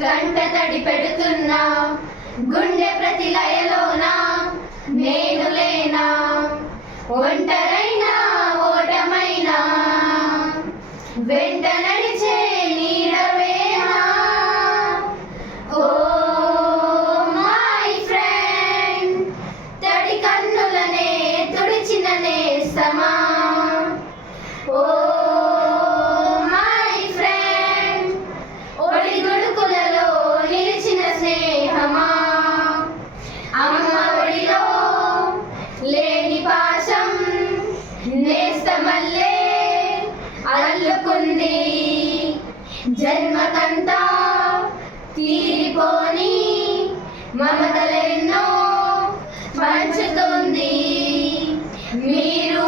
కంట తడి పెడుతున్నా గుండె ప్రతి లయలోనా నేను లేనా ఒంటరైనా ఓటమైనా వెంట నడిచే నీడవేనా ఓ మై ఫ్రెండ్ తడి కన్నులనే తుడిచిన నేస్తమా ఓ మై ఫ్రెండ్ ఒడి దుడుకులలో నిలిచిన స్నేహమా అమ్మ ఒడిలో లేని పాశం నేస్తమల్లే అల్లుకుంది జన్మకంతా తీరిపోని మమతలెన్నో పంచుతుంది మీరు